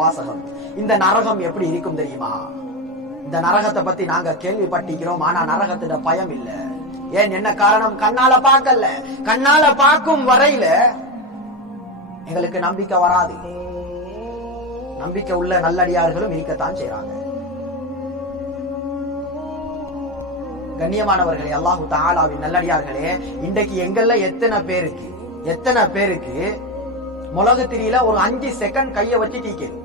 வாசகம். இந்த நரகம் எப்படி இருக்கும் தெரியுமா? இந்த நரகத்தை பத்தி நாங்க கேள்விப்பட்டிருக்கிறோம், ஆனா நரகத்திட பயம் இல்ல. ஏன், என்ன காரணம்? கண்ணால பார்க்கல. கண்ணால பார்க்கும் வரையில எங்களுக்கு நம்பிக்கை வராது. நம்பிக்கை உள்ள நல்லடியார்களும் இருக்கத்தான் செய்யறாங்க. கண்ணியமானவர்களே, அல்லாஹு தஆலாவின் நல்லடியார்களே, இன்றைக்கு எங்கள்ல எத்தனை பேருக்கு மிளகு திரியில ஒரு 5 செகண்ட் கைய வச்சு டீக்கேலும்?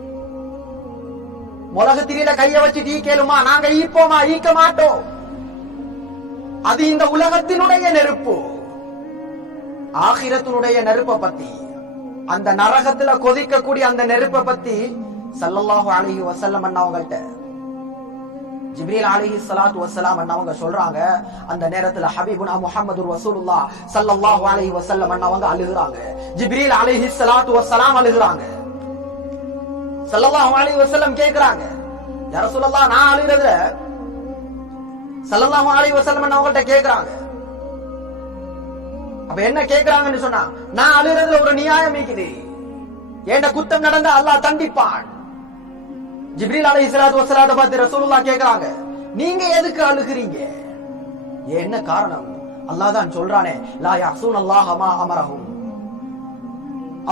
மிளகு திரியில கைய வச்சு டீக்கேலுமா? நாங்க ஈப்போமா? ஈக்க மாட்டோம். அது இந்த உலகத்தினுடைய நெருப்பு. ஆகிரத்தினுடைய நெருப்பை பத்தி, அந்த நரகத்துல கொதிக்கக்கூடிய அந்த நெருப்பை பத்தி ஸல்லல்லாஹு அலைஹி வஸல்லம் அண்ணாவங்கள்ட்ட ஜிப்ரீல் அலைஹிஸ்ஸலாத்து வஸ்ஸலாம் அண்ணாவங்க சொல்றாங்க. அந்த நேரத்துல ஹபீபுனா முஹம்மதுர் ரசூலுல்லாஹ் ஸல்லல்லாஹு அலைஹி வஸல்லம் அண்ணாவங்க அழுகுறாங்க. ஜிப்ரீல் அலைஹிஸ்ஸலாத்து வஸ்ஸலாம் அழுகுறாங்க. ஸல்லல்லாஹு அலைஹி வஸல்லம் கேக்குறாங்க, யா ரசூலல்லாஹ், நான் அழுகுறதுல ஸல்லல்லாஹு அலைஹி வஸல்லம் அண்ணாவங்கள்ட்ட கேக்குறாங்க. அப்ப என்ன கேக்குறாங்கன்னு சொன்னா, நான் அழுகுறதுல ஒரு நியாயம் இருக்குது. ஏண்ட குத்தம் நடந்தா அல்லாஹ் தண்டிப்பான். ஜிப்ரீல் அலைஹிஸ்ஸலாத்து வஸ்ஸலாத்தை பார்த்து ரசூலுல்லாஹ் கேக்குறாங்க, நீங்க எதுக்கு அழுகிறீங்க? என்ன காரணம்? அல்லாஹ் தான் சொல்றானே, லா யஸூனல்லாஹ மா அமரஹும்.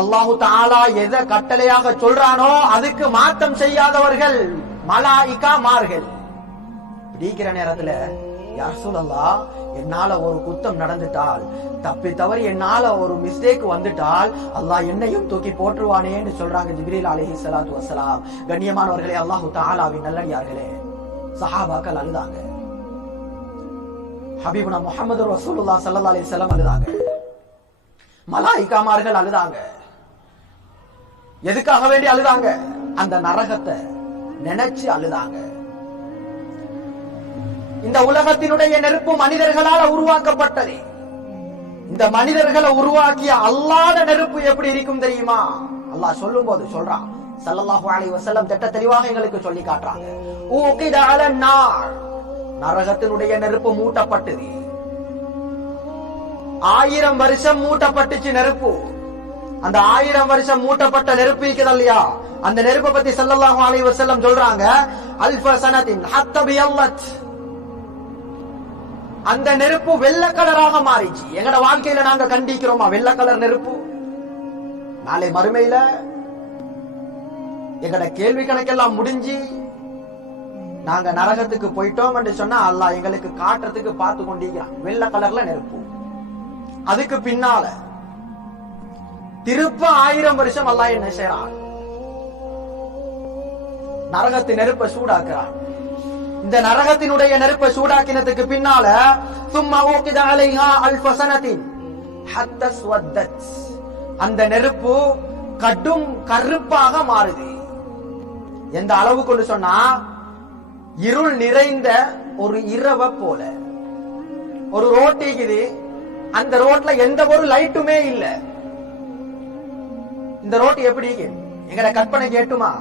அல்லாஹ் தஆலா எதை கட்டளையாக சொல்றானோ அதுக்கு மாற்றம் செய்யாதவர்கள் மலாயிகாமார்கள். பிடிக்கிற நேரத்துல, யா ரசூலல்லாஹ், என்னால ஒரு குத்தம் நடந்துட்டால், தப்பி தவறி என்னால ஒரு மிஸ்டேக் வந்துட்டால் அல்லாஹ் என்னையும் தூக்கி போட்டுருவானேன்னு சொல்றாங்க ஜிப்ரீல் அலைஹிஸ்ஸலாத்து வஸ்ஸலாம். கண்ணியமானவர்களே, அல்லாஹு தஆலாவின் நல்லடியார்களே, சஹாபாக்கள் அழுதாங்க. ஹபீபுனா முஹம்மது ரசூலுல்லாஹ் ஸல்லல்லாஹு அலைஹி வஸல்லம் அழுதாங்க. மலாயிகாமார்கள் அழுதாங்க. எதுக்காக வேண்டி அழுதாங்க? அந்த நரகத்தை நினைச்சு அழுதாங்க. இந்த உலகத்தினுடைய நெருப்பு மனிதர்களால உருவாக்கப்பட்டது. இந்த மனிதர்களை உருவாக்கிய அல்லாத நெருப்பு எப்படி இருக்கும் தெரியுமா? அல்லாஹ் சொல்லும் போது சொல்றான், ஸல்லல்லாஹு அலைஹி வஸல்லம் திட்ட தெளிவாக எங்களுக்கு சொல்லி காட்டுறாங்க. ஊகித அலன் நார், நரகத்தினுடைய நெருப்பு மூட்டப்பட்டது. 1000 வருஷம் மூட்டப்பட்டுச்சு நெருப்பு. அந்த 1000 வருஷம் மூட்டப்பட்ட நெருப்பு இருக்குது இல்லையா, அந்த நெருப்பை பத்தி ஸல்லல்லாஹு அலைஹி வஸல்லம் சொல்றாங்க, அல்ஃப சனத்தின் ஹத்த பியல்லத், அந்த நெருப்பு வெள்ளை கலராக மாறிச்சு. எங்கட வாழ்க்கையில நாங்க கண்டிக்கிறோமா வெள்ளை கலர் நெருப்பு? நாளை மறுமையில எங்கட கேள்வி கணக்கெல்லாம் முடிஞ்சு நாங்க நரகத்துக்கு போயிட்டோம் என்று சொன்னா அல்லாஹ் எங்களுக்கு காட்டுறதுக்கு பார்த்து கொண்டிருக்கிறான் வெள்ளை கலர்ல நெருப்பு. அதுக்கு பின்னால திருப்ப 1000 வருஷம் அல்லாஹ் என்ன செய்யறான்? நரகத்து நெருப்பை சூடாக்குறான். இந்த நரகத்தினுடைய நெருப்பை சூடாக்கினதுக்கு பின்னால சும்மா ஊகித அலைஹா அல்ஃப சனத்தின் ஹத்தா ஸ்வத்தத், அந்த நெருப்பு கடும் கருப்பாக மாறுது. எந்த அளவுக்கு சொன்னா, இருள் நிறைந்த ஒரு இரவை போல. ஒரு ரோட் இருக்குது, அந்த ரோட்ல எந்த ஒரு லைட்டுமே இல்ல. இந்த ரோட் எப்படி எங்கட கற்பனை கேட்டுமா?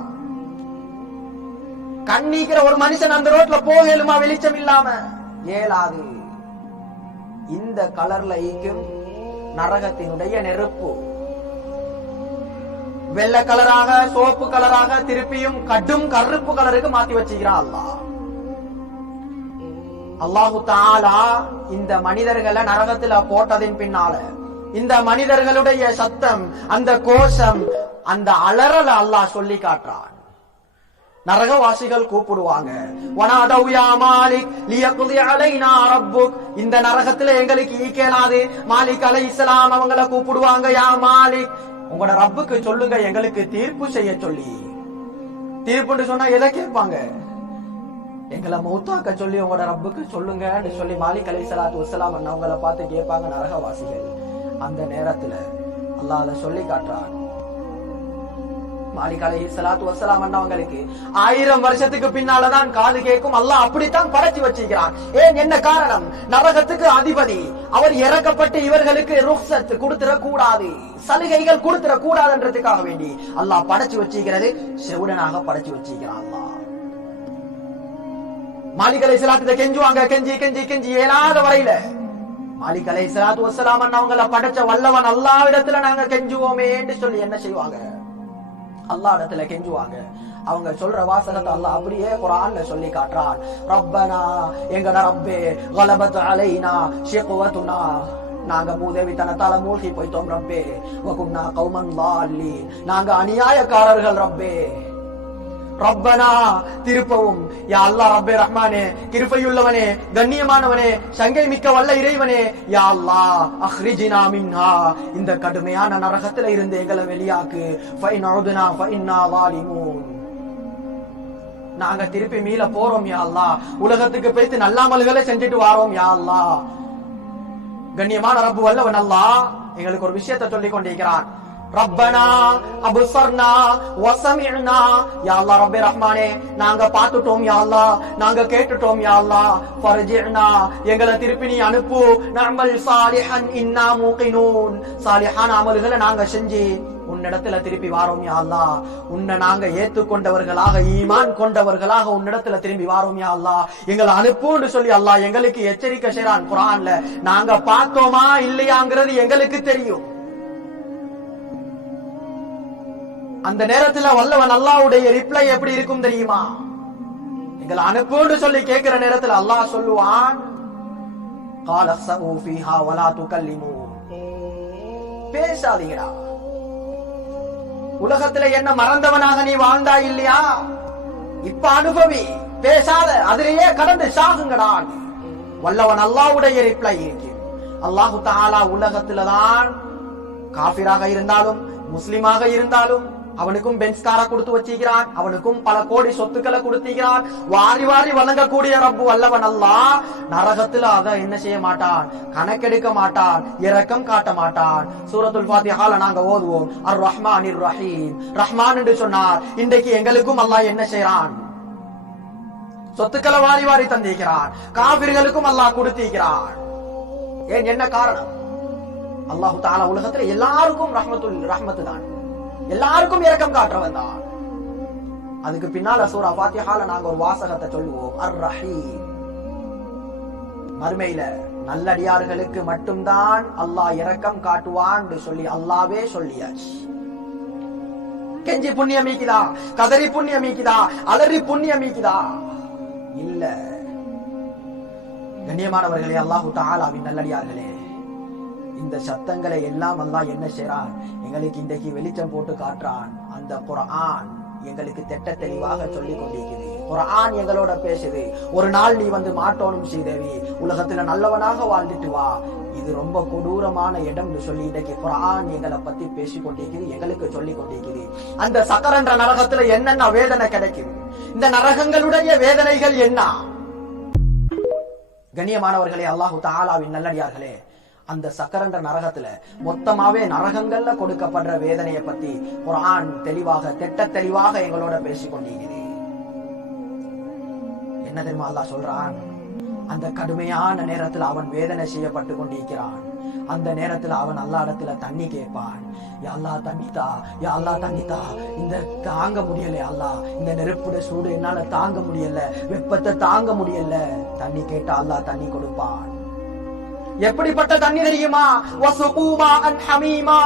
கண்ணீக்கிற ஒரு மனுஷன் அந்த ரோட்ல போகலுமா வெளிச்சம் இல்லாம? ஏலாது. இந்த கலர்ல ஈக்கும் நரகத்தினுடைய நெருப்பு வெள்ளை கலராக, சோப்பு கலராக, திருப்பியும் கடும் கருப்பு கலருக்கு மாத்தி வச்சுக்கிறான் அல்லாஹ். அல்லாஹு தஆலா இந்த மனிதர்களை நரகத்துல போட்டதின் பின்னால இந்த மனிதர்களுடைய சத்தம், அந்த கோஷம், அந்த அலறல அல்லாஹ் சொல்லி காட்டுறான். நரகவாசிகள் கூப்பிடுவாங்க, வனாதவ் யா மாலிக் லியக்தி அலைனா ரப்புக், இந்த நரகத்துல எங்களுக்கு ஈக்கேலாது. மாலிக் அலைஹிஸ்ஸலாம் அவங்கள கூப்பிடுவாங்க, யா மாலிக், உங்களோட ரப்புக்கு சொல்லுங்க எங்களுக்கு தீர்ப்பு செய்ய சொல்லி. தீர்ப்புன்னு சொன்னா எதை கேட்பாங்க? எங்களை மௌத்தாக்க சொல்லி உங்களோட ரப்புக்கு சொல்லுங்க சொல்லி மாலிக் அலைஹிஸ்ஸலாத்து வஸ்ஸலாம் அவங்கள பார்த்து கேட்பாங்க நரகவாசிகள். அந்த நேரத்துல அல்லாஹ் அதை சொல்லி காட்டுறான். மாலிக் அலைஹிஸ்ஸலாத்து வஸ்ஸலாம் அவங்களுக்கு 1000 வருஷத்துக்கு பின்னாலதான் காது கேட்கும். அல்லாஹ் அப்படித்தான் படைச்சு வச்சிருக்கிறான். ஏன், என்ன காரணம்? நரகத்துக்கு அதிபதி அவர் இறக்கப்பட்டு இவர்களுக்கு ருக்ஸத் கொடுத்துட கூடாது, சலுகைகள் கொடுத்துட கூடாதுன்றதுக்காக வேண்டி அல்லாஹ் படைச்சு வச்சிருக்கிறது. செவுடனாக படைச்சு வச்சிருக்கிறான் அல்லாஹ். மாலிக் அலைஹிஸ்ஸலாத்து கெஞ்சுவாங்க, கெஞ்சி கெஞ்சி கெஞ்சி ஏலாத வரையில மாலிக் அலைஹிஸ்ஸலாத்து வஸ்ஸலாம் அவங்கள படைச்ச வல்லவன் அல்லாஹ்விடத்துல நாங்க கெஞ்சுவோமே என்று சொல்லி என்ன செய்வாங்க? அல்லாஹ் இடத்துல கெஞ்சுவாங்க. அவங்க சொல்ற வாசகத்தை அல்லாஹ் அப்படியே குர்ஆன்ல சொல்லி காட்டுறான். ரப்பனா எங்கட ரப்பே கலபத் அலைனா ஷிக்வதுனா, நாங்க மூதேவித்தனத்தால மூழ்கி போய்த்தோம் ரப்பே. வகுன்னா கௌமன் லாலீன், நாங்க அநியாயக்காரர்கள் ரப்பே. ரப்பனா திருப்பவும் யா அல்லாஹ் ரப்பே ரஹ்மானே கிருபையுள்ளவனே கண்ணியமானவனே சங்கை மிக்க வல்ல இறைவனே, யா அல்லாஹ் அக்ரிஜினா மின்ஹா, இந்த கடுமையான நரகத்துல இருந்து எங்களை வெளியாக்கு. ஃபைன் உதுனா ஃபைன்னா வாலிமூன், நாங்க திருப்பி மீள போறோம் யா அல்லாஹ், உலகத்துக்கு போய்த்து நல்லாமல்களை செஞ்சுட்டு வாரோம் யா அல்லாஹ். கண்ணியமான ரப்பு வல்லவன் அல்லாஹ் எங்களுக்கு ஒரு விஷயத்தை சொல்லிக் கொண்டிருக்கிறான். ரப்பனா அப்சர்னா வஸமிஅனா, யா அல்லாஹ் ரப்பே ரஹ்மானே நாங்க பார்த்துட்டோம் யா அல்லாஹ், நாங்க கேட்டுட்டோம் யா அல்லாஹ். ஃபர்ஜினா, எங்களை திருப்பி நீ அனுப்பு. நஅமல் சாலிஹன் இன்னா மூகினூன், சாலிஹான அமல்களை நாங்க செஞ்சு உன்னிடத்துல திருப்பி வாரோம் யா அல்லாஹ். உன்னை நாங்க ஏத்துக்கொண்டவர்களாக ஈமான் கொண்டவர்களாக உன்னிடத்துல திரும்பி வாரோம் யா அல்லாஹ், எங்களை அனுப்புன்னு சொல்லி அல்லாஹ் எங்களுக்கு எச்சரிக்கை செய்றான் குர்ஆன்ல. நாங்க பார்த்தோமா இல்லையாங்கிறது எங்களுக்கு தெரியும். அந்த நேரத்துல வல்லவன் அல்லாஹ்வுடைய ரிப்ளை எப்படி இருக்கும் தெரியுமா? எங்களை அனுப்புன்னு சொல்லி கேட்கிற நேரத்துல அல்லாஹ் சொல்லுவான், قال اخسئوا فيها ولا تكلمون, பேசாதீங்கடா. உலகத்துல என்ன மறந்தவனாக நீ வாழ்ந்தா இல்லையா? இப்ப அனுபவி, பேசாத, அதிலேயே கடந்து சாகுங்கடா. வல்லவன் அல்லாஹ்வுடைய ரிப்ளை இருக்கு. அல்லாஹு தஆலா உலகத்துலதான் காஃபிராக இருந்தாலும் முஸ்லிமாக இருந்தாலும் அவனுக்கும் பென்ஸ் காரை கொடுத்து வச்சிருக்கிறான், அவனுக்கும் பல கோடி சொத்துக்களை கொடுத்திருக்கிறான். வாரி வாரி வழங்கக்கூடிய ரப்பு வல்லவன் அல்லாஹ் நரகத்துல அதை என்ன செய்ய மாட்டான், கணக்கெடுக்க மாட்டான், இரக்கம் காட்ட மாட்டான். சூரத்துல் ஃபாத்திஹால நாங்க ஓதுவோம் அர் ரஹ்மானிர் ரஹீம். ரஹ்மான் என்று சொன்னார். இன்றைக்கு எங்களுக்கும் அல்லாஹ் என்ன செய்யறான், சொத்துக்களை வாரி வாரி தந்திருக்கிறான். காபிர்களுக்கும் அல்லாஹ் கொடுத்திருக்கிறான். ஏன், என்ன காரணம்? அல்லாஹு தஆலா உலகத்துல எல்லாருக்கும் ரஹ்மத்து தான், எல்லாருக்கும் இரக்கம் காட்டுறவன் தான். அதுக்கு பின்னால சூரா ஃபாத்திஹால நாங்க ஒரு வாசகத்தை சொல்லுவோம், அர் ரஹீம். மறுமையில நல்லடியார்களுக்கு மட்டும்தான் அல்லாஹ் இரக்கம் காட்டுவான் சொல்லி அல்லாவே சொல்லியாச்சு. கெஞ்சி புண்ணியமீக்குதா, கதறி புண்ணியமீக்குதா, அலறி புண்ணியமீக்குதா? இல்ல. கண்ணியமானவர்களே, அல்லாஹு தஆலாவின் நல்லடியார்களே, இந்த சத்தங்களை எல்லாம் அல்லாஹ் என்ன செய்றான், எங்களுக்கு இன்றைக்கு வெளிச்சம் போட்டு காட்டுறான். அந்த குர்ஆன் எங்களுக்கு திட்ட தெளிவாக சொல்லிக் கொண்டிருக்குது. குர்ஆன் எங்களோட பேசுது. ஒரு நாள் நீ வந்து மாட்டோனும் ஸ்ரீதேவி, உலகத்துல நல்லவனாக வாழ்ந்துட்டு வா, இது ரொம்ப கொடூரமான இடம் சொல்லி இன்றைக்கு குர்ஆன் எங்களை பத்தி பேசிக் கொண்டிருக்குது, எங்களுக்கு சொல்லிக் கொண்டிருக்குது. அந்த சக்கர் என்ற நரகத்துல என்னென்ன வேதனை கிடைக்கும், இந்த நரகங்களுடைய வேதனைகள் என்ன? கண்ணியமானவர்களே, அல்லாஹு தஆலாவின் நல்லடியார்களே, அந்த சக்கரன்ற நரகத்துல மொத்தமாவே நரகங்கள்ல கொடுக்கப்படுற வேதனையை பத்தி குர்ஆன் தெளிவாக திட்ட தெளிவாக எங்களோட பேசிக் கொண்டிருக்கிறது. என்ன தெரியுமா அல்லாஹ் சொல்றான்? அந்த கடுமையான நேரத்துல அவன் வேதனை செய்யப்பட்டு கொண்டிருக்கிறான். அந்த நேரத்துல அவன் அல்லாஹ் இடத்துல தண்ணி கேட்பான். யா அல்லாஹ் தண்ணித்தா, யா அல்லாஹ் தண்ணித்தா, இந்த தாங்க முடியல அல்லாஹ், இந்த நெருப்புட சூடு என்னால தாங்க முடியல, வெப்பத்தை தாங்க முடியல. தண்ணி கேட்டா அல்லாஹ் தண்ணி கொடுப்பான். எப்படிப்பட்ட தண்ணி தெரியுமா? வஸுகூமா அன் ஹமீமா,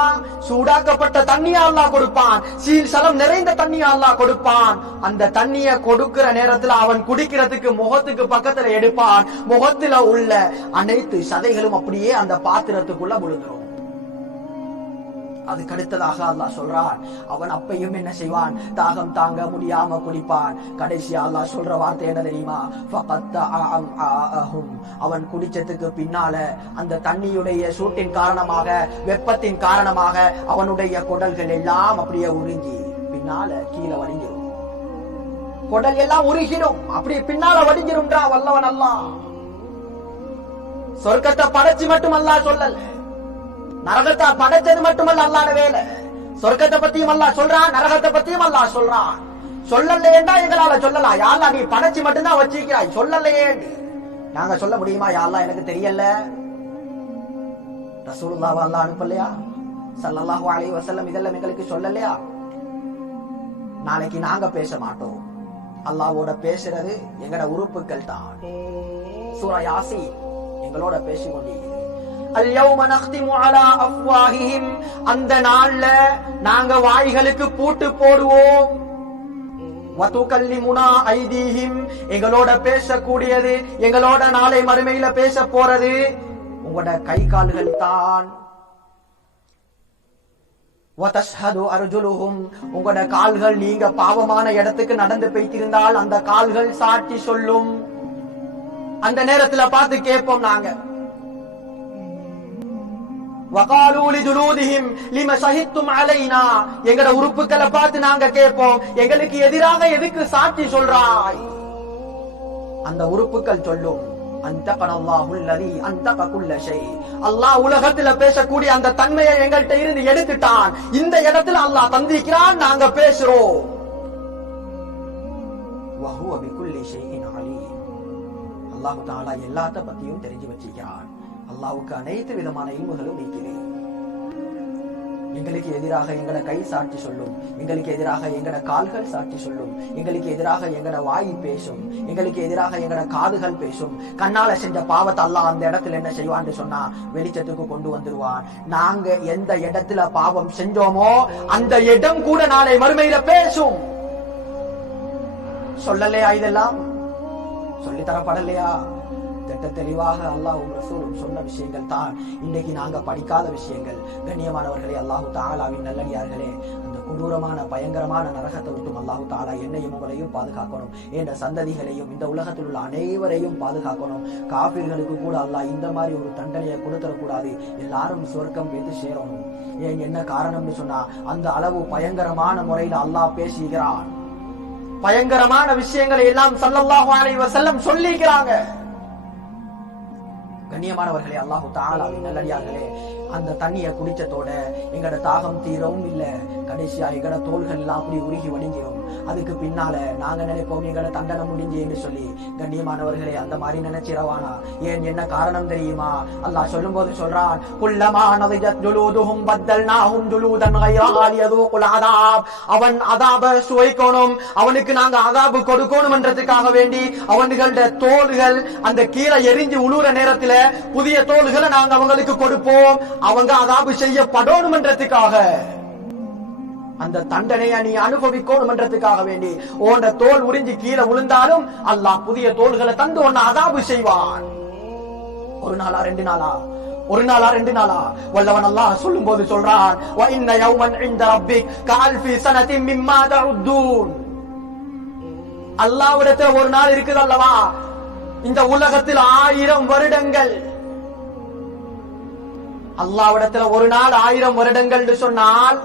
சூடாக்கப்பட்ட தண்ணியை அல்லாஹ் கொடுப்பான். சீல் சலம் நிறைந்த தண்ணியை அல்லாஹ் கொடுப்பான். அந்த தண்ணியை கொடுக்கிற நேரத்துல அவன் குடிக்கிறதுக்கு முகத்துக்கு பக்கத்துல எடுப்பான். முகத்துல உள்ள அனைத்து சதைகளும் அப்படியே அந்த பாத்திரத்துக்குள்ள விழுந்துரும். அதுக்கு அடுத்ததாக அல்லாஹ் சொல்றான், அவன் அப்பையும் என்ன செய்வான், தாகம் தாங்க முடியாம குடிப்பான். கடைசியா அல்லாஹ் சொல்ற வார்த்தை என்ன தெரியுமா? அவன் குடிச்சதுக்கு பின்னால அந்த தண்ணியுடைய சூட்டின் காரணமாக, வெப்பத்தின் காரணமாக அவனுடைய குடல்கள் எல்லாம் அப்படியே உருங்கி பின்னால கீழே வடிஞ்சிரும். குடல் எல்லாம் உருகிடும், அப்படியே பின்னால வடிஞ்சிரும்ன்றா வல்லவன் அல்லாஹ். சொர்க்கத்தை படைச்சு மட்டும் அல்லாஹ் சொல்லல, நரகத்தை படைச்சது மட்டுமல்ல அல்லாஹ்வுடைய வேலை. சொர்க்கத்தை பத்தியும் அல்லாஹ் சொல்றான், நரகத்தை பத்தியும் அல்லாஹ் சொல்றான். சொல்லலையேண்டா எங்களால சொல்லலாம். யா அல்லாஹ் நீ படைச்சு மட்டும்தான் வச்சிருக்கிறாய், சொல்லலையே நாங்க சொல்ல முடியுமா? யா அல்லாஹ் எனக்கு தெரியல. ரசூலுல்லாஹ் அல்லாஹ் அனுப்பலையா? ஸல்லல்லாஹு அலைஹி வஸல்லம் இதெல்லாம் எங்களுக்கு சொல்லலையா? நாளைக்கு நாங்க பேச மாட்டோம். அல்லாஹ்வோட பேசுறது எங்கட உறுப்புகள் தான். சூரா யாசீன் எங்களோட பேசிக்கொண்டிருக்கிறது. அல்யௌம நக்திமு அலா அஃப்வாஹிஹிம், அந்த நாள்ல நாங்க வாய்களுக்கு பூட்டு போடுவோம். வதுகல்லிமுனா ஐதீஹிம், எங்களோட பேசக்கூடியது, எங்களோட நாளை மறுமையில பேச போறது உங்களோட கை கால்கள் தான். வதஷ்ஹது அர்ஜுலுஹும், உங்களோட கால்கள் நீங்க பாவமான இடத்துக்கு நடந்து போய்த்திருந்தால் அந்த கால்கள் சாட்சி சொல்லும். அந்த நேரத்துல பார்த்து கேட்போம் நாங்க, وقالوا لجلودهم لما شهدتم علينا, எங்கட உறுப்புகளை பார்த்து நாங்க கேட்போம், எங்களுக்கு எதிராக எதுக்கு சாட்சி சொல்றாய்? அந்த உறுப்புகள் சொல்லும், அன்தகனல்லாஹு அல்லதி அன்தக குல்ல ஷை, அல்லாஹ் உலகத்துல பேசக்கூடிய அந்த தன்மையை எங்கள்கிட்ட இருந்து எடுத்துட்டான். இந்த இடத்துல அல்லாஹ் தந்திக்கிறான், நாங்க பேசுறோம். வஹுவ பிகுல்லி ஷைஇன் அலீம், அல்லாஹ் தஆலா எல்லாத்த பத்தியும் தெரிஞ்சு வச்சிருக்கிறான். அல்லாஹ்வுக்கு அனைத்து விதமான இல்முகளும் இருக்கிறது. எங்களுக்கு எதிராக எங்கட கை சாட்சி சொல்லும், எங்களுக்கு எதிராக எங்கட கால்கள் சாட்சி சொல்லும், எங்களுக்கு எதிராக எங்கட வாய் பேசும், எங்களுக்கு எதிராக எங்கட காதுகள் பேசும். கண்ணால செஞ்ச பாவத்தை அல்லாஹ் அந்த இடத்துல என்ன செய்வான்னு சொன்னா வெளிச்சத்துக்கு கொண்டு வந்துருவான். நாங்க எந்த இடத்துல பாவம் செஞ்சோமோ அந்த இடம் கூட நாளை மறுமையில பேசும். சொல்லலையா? இதெல்லாம் சொல்லி தரப்படலையா? திட்ட தெளிவாக அல்லாஹ்வும் ரசூலும் சொன்ன விஷயங்கள் தான் இன்னைக்கு நாங்க படிக்காத விஷயங்கள். கண்ணியமானவர்களே, அல்லாஹு தஆலாவின் நல்லடியார்களே, அந்த கொடூரமான பயங்கரமான நரகத்தை விட்டும் அல்லாஹு தஆலா என்னையும் உங்களையும் பாதுகாக்கணும், என்ற சந்ததிகளையும் இந்த உலகத்தில் உள்ள அனைவரையும் பாதுகாக்கணும். காபிர்களுக்கு கூட அல்லாஹ் இந்த மாதிரி ஒரு தண்டனையை கொடுத்துடக்கூடாது, எல்லாரும் சொர்க்கம் பேத்து சேரணும். ஏன் என்ன காரணம்னு சொன்னா அந்த அளவு பயங்கரமான முறையில் அல்லாஹ் பேசுகிறான். பயங்கரமான விஷயங்களை எல்லாம் ஸல்லல்லாஹு அலைஹி வஸல்லம் சொல்லிக்கிறாங்க. கண்ணியமானவர்களே, அல்லாஹு தஆலாவின் நல்லடியார்களே, அந்த தண்ணியை குடிச்சதோட எங்கட தாகம் தீரவும் இல்ல, கடைசியா எங்கட தோள்கள் எல்லாம் அப்படி உருகி வடிஞ்சிரும். அதுக்கு பின்னால நாங்க நினைப்போம் எங்கட தண்டனை முடிஞ்சு என்று சொல்லி. கண்ணியமானவர்களே, அந்த மாதிரி நினைச்சிரவானா. ஏன் என்ன காரணம் தெரியுமா? அல்லாஹ் சொல்லும் போது சொல்றான், குல்லமா நதிஜத் ஜுலூதுஹும் பத்தல்நாஹும் ஜுலூதன் கைரஹா லியதூகுல் அதாப், அவன் அதாப சுவைக்கணும், அவனுக்கு நாங்க அதாபு கொடுக்கணும் என்றதுக்காக வேண்டி அவனுடைய தோள்கள் அந்த கீழே எரிஞ்சு உழுற நேரத்துல புதிய தோள்களை நாங்க அவங்களுக்கு கொடுப்போம், அவங்க அதாபு செய்யப்படணும் என்றதுக்காக. அந்த தண்டனையை நீ அனுபவிக்கணும் என்றதுக்காக வேண்டி உன்ட தோல் உறிஞ்சி கீழே விழுந்தாலும் அல்லாஹ் புதிய தோள்களை தந்து உன்னை அதாபு செய்வான். ஒரு நாளா ரெண்டு நாளா? ஒரு நாளா ரெண்டு நாளா? வல்லவன் அல்லாஹ் சொல்லும் போது சொல்றான், வ இன்ன யௌமன் இன்த ரப்பிக் கஅல்ஃபி ஸனத்தின் மிம்மா தஉத்தூன். அல்லாஹ்விடத்துல ஒரு நாள் இருக்குது அல்லவா, இந்த உலகத்தில் 1000 வருடங்கள். அல்லாஹ்விடத்துல ஒரு நாள் 1000 வருடங்கள் சொன்னால்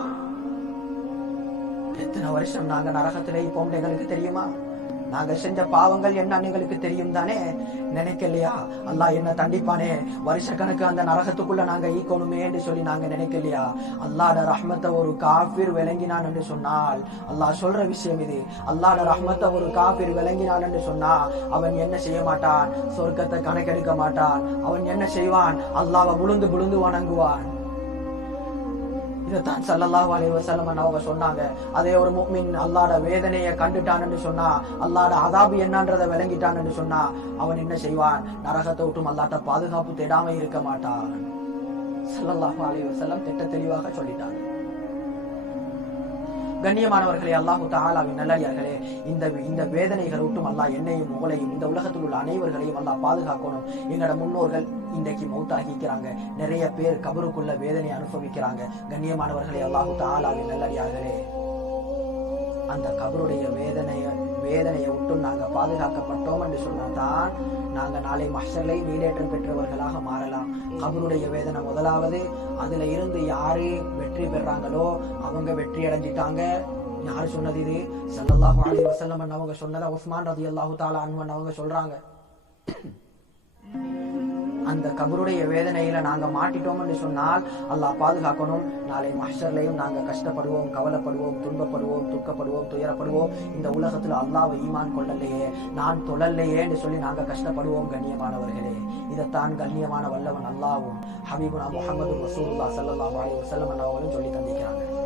எத்தனை வருஷம் நாங்க நரகத்திலே இப்போம் எங்களுக்கு தெரியுமா? நாங்க செஞ்ச பாவங்கள் என்ன எங்களுக்கு தெரியும் தானே? நினைக்கலையா அல்லாஹ் என்ன தண்டிப்பானே, வருஷக்கணக்கு அந்த நரகத்துக்குள்ள நாங்க ஈக்கணுமே என்று சொல்லி நாங்க நினைக்கலையா? அல்லாஹ்ட ரஹ்மத்தை ஒரு காஃபிர் விளங்கினான் என்று சொன்னால், அல்லாஹ் சொல்ற விஷயம் இது, அல்லாஹ்ட ரஹ்மத்தை ஒரு காஃபிர் விளங்கினான் என்று சொன்னா அவன் என்ன செய்ய மாட்டான்? சொர்க்கத்தை கணக்கெடுக்க மாட்டான். அவன் என்ன செய்வான்? அல்லாஹ்வை புழுந்து புழுந்து வணங்குவான். இதைத்தான் ஸல்லல்லாஹு அலைஹி வஸல்லம் அவங்க சொன்னாங்க. அதே ஒரு முஃமின் அல்லாஹ்ட வேதனையை கண்டுட்டான் என்று சொன்னா, அல்லாஹ்ட அதாபு என்னன்றதை விளங்கிட்டான் என்று சொன்னா அவன் என்ன செய்வான்? நரகத்தை விட்டும் அல்லாஹ்ட்ட பாதுகாப்பு தேடாம இருக்க மாட்டான். ஸல்லல்லாஹு அலைஹி வஸல்லம் திட்ட தெளிவாக சொல்லிட்டாங்க. கண்ணியமானவர்களே, அல்லாஹு தஆலாவின் நல்லடியார்களே, இந்த வேதனைகளை விட்டும் அல்லாஹ் என்னையும் உங்களையும் இந்த உலகத்தில் உள்ள அனைவர்களையும் அல்லாஹ் பாதுகாக்கணும். எங்களோட முன்னோர்கள் இன்றைக்கு மௌத்தாகிக்கிறாங்க, நிறைய பேர் கபருக்குள்ள வேதனை அனுபவிக்கிறாங்க. கண்ணியமானவர்களே, அல்லாஹு தஆலாவின் நல்லடியார்களே, அந்த கபருடைய வேதனையை விட்டும் நாங்க பாதுகாக்கப்பட்டோம் என்று சொன்னாதான் நாங்க நாளை மஹ்ஷரிலே நீடேற்றம் பெற்றவர்களாக மாறலாம். கபருடைய வேதனை முதலாவது, அதுல இருந்து யாரு வெற்றி பெறாங்களோ அவங்க வெற்றி அடைஞ்சிட்டாங்க. யாரு சொன்னது இது? ஸல்லல்லாஹு அலைஹி வஸல்லம் அவங்க சொன்னத உஸ்மான் ரலியல்லாஹு தஆலா அன்ஹு அவங்க சொல்றாங்க. அந்த கபருடைய வேதனையில நாங்க மாட்டிட்டோம் என்று சொன்னால் அல்லாஹ் பாதுகாக்கணும். நாளை மஹ்ஷர்லையும் நாங்க கஷ்டப்படுவோம், கவலைப்படுவோம், துன்பப்படுவோம், துக்கப்படுவோம், துயரப்படுவோம். இந்த உலகத்துல அல்லாஹ்வை ஈமான் கொள்ளலையே, நான் தொழலையே என்று சொல்லி நாங்க கஷ்டப்படுவோம். கண்ணியமானவர்களே, இதைத்தான் கண்ணியமான வல்லவன் அல்லாஹ்வும் ஹபீபுனா முஹம்மது ரசூலுல்லாஹ் ஸல்லல்லாஹு அலைஹி வஸல்லம் அவர்களும் சொல்லி தந்திருக்கிறாங்க.